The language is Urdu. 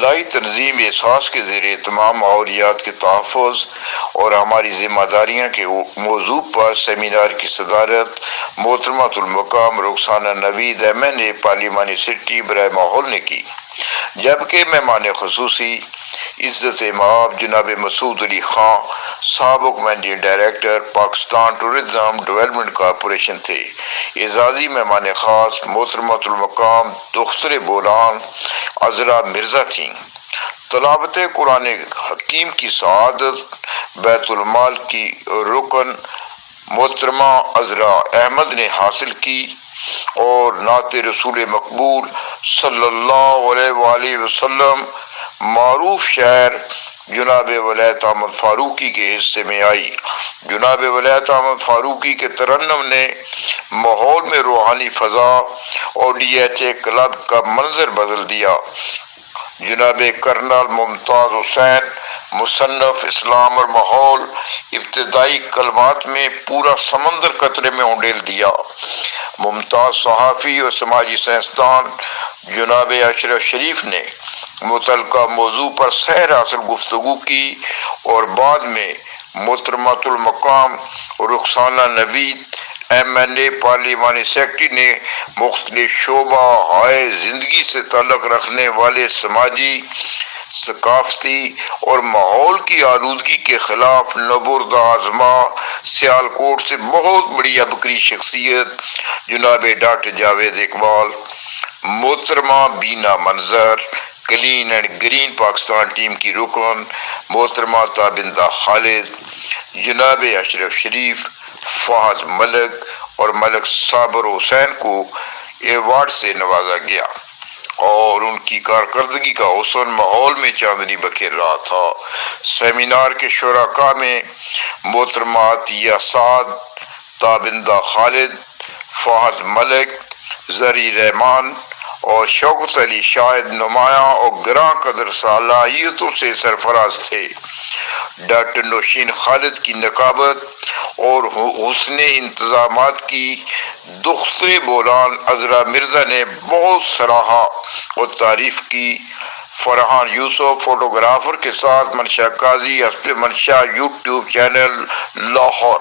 فضائی تنظیم احساس کے زیر اہتمام ماحولیات کے تحفظ اور ہماری ذمہ داریاں کے موضوع پر سیمینار کی صدارت محترمۃ المقام رخسانہ نوید MNA پارلیمانی سیکرٹری برائے ماحول نے کی، جبکہ مہمان خصوصی عزت مآب جناب مسعود علی خان سابق managing director Pakistan tourism development corporation تھے۔ اعزازی مہمان خاص محترمۃ المقام دختر بولان عذرا مرزا تھیں۔ تلاوت قرآن حکیم کی سعادت بیت المال کی رکن محترمہ عذرا احمد نے حاصل کی اور نعت رسول مقبول صلی اللہ علیہ وآلہ وسلم معروف شاعر جناب ولایت احمد فاروقی کے حصے میں آئی۔ جناب ولایت احمد فاروقی کے ترنم نے ماحول میں روحانی فضا اور DHA کلب کا منظر بدل دیا۔ جناب کرنل ممتاز حسین مصنف اسلام اور ماحول ابتدائی کلمات میں پورا سمندر قطرے میں انڈیل دیا۔ ممتاز صحافی اور سماجی سائنسدان جناب اشرف شریف نے متعلقہ موضوع پر سیر حاصل گفتگو کی اور بعد میں محترمۃ المقام رخسانہ نوید MNA پارلیمانی سیکرٹری نے مختلف شعبہ ہائے زندگی سے تعلق رکھنے والے سماجی، ثقافتی اور ماحول کی آلودگی کے خلاف نبرد آزما سیالکوٹ سے بہت بڑی عبقری شخصیت جناب ڈاکٹر جاوید اقبال، محترمہ بینا منظر clean and green Pakistan team کی رکن محترمہ تابندہ خالد، جناب اشرف شریف، فہد ملک اور ملک صابر حسین کو ایوارڈ سے نوازا گیا اور ان کی کارکردگی کا حسن ماحول میں چاندنی بکھیر رہا تھا۔ سیمینار کے شرکاء میں محترمہ عطیہ سعد، تابندہ خالد، فہد ملک، زری رحمان اور شوکت علی شاہد نمایاں اور گراں قدر صلاحیتوں سے سرفراز تھے۔ ڈاکٹر نوشین خالد کی نقابت اور حسن انتظامات کی دختر بولان عذرا مرزا نے بہت سراہا اور تعریف کی۔ فرحان یوسف فوٹوگرافر کے ساتھ منشا قاضی حسب منشا YouTube چینل لاہور۔